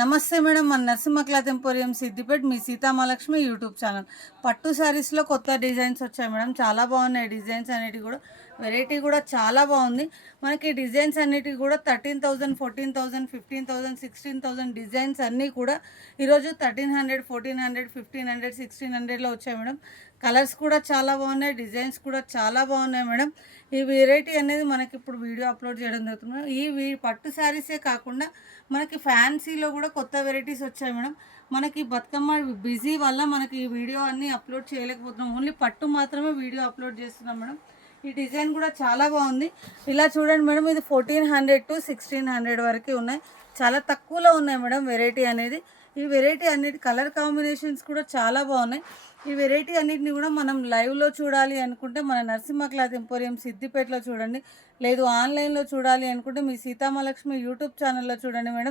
నమస్తే మేడం, మన Narasimha cloth emporium Siddipet, మీ Sitamahalakshmi YouTube channel. పట్టు శారీస్లో కొత్త డిజైన్స్ వచ్చాయి మేడం. చాలా బాగున్నాయి డిజైన్స్ అనేటివి కూడా. వెరైటీ కూడా చాలా బాగుంది. మనకి డిజైన్స్ అన్నిటివి కూడా 13,000, 14,000, 15,000, 16,000 డిజైన్స్ అన్నీ కూడా ఈరోజు 1,300, 1,400, 1,500, 1,600లో వచ్చాయి మేడం. కలర్స్ కూడా చాలా బాగున్నాయి, డిజైన్స్ కూడా చాలా బాగున్నాయి మేడం. ఈ వెరైటీ అనేది మనకి ఇప్పుడు వీడియో అప్లోడ్ చేయడం జరుగుతుంది. ఈ పట్టు శారీసే కాకుండా మనకి ఫ్యాన్సీలో కూడా కొత్త వెరైటీస్ వచ్చాయి మేడం. మనకి బతుకమ్మ బిజీ వల్ల మనకి ఈ వీడియో అన్నీ అప్లోడ్ చేయలేకపోతున్నాం. ఓన్లీ పట్టు మాత్రమే వీడియో అప్లోడ్ చేస్తున్నాం మేడం. ఈ డిజైన్ కూడా చాలా బాగుంది. ఇలా చూడండి మేడం, ఇది 1,400 to 1,600 వరకు ఉన్నాయి. చాలా తక్కువలో ఉన్నాయి మేడం వెరైటీ అనేది. ఈ వెరైటీ అన్నిటి కలర్ కాంబినేషన్స్ కూడా చాలా బాగున్నాయి. ఈ వెరైటీ అన్నిటిని కూడా మనం లైవ్లో చూడాలి అనుకుంటే మన నరసింహ క్లాత్ ఎంపోరియం సిద్దిపేటలో చూడండి. లేదు ఆన్లైన్లో చూడాలి అనుకుంటే మీ సీతామహాలక్ష్మి యూట్యూబ్ ఛానల్లో చూడండి మేడం.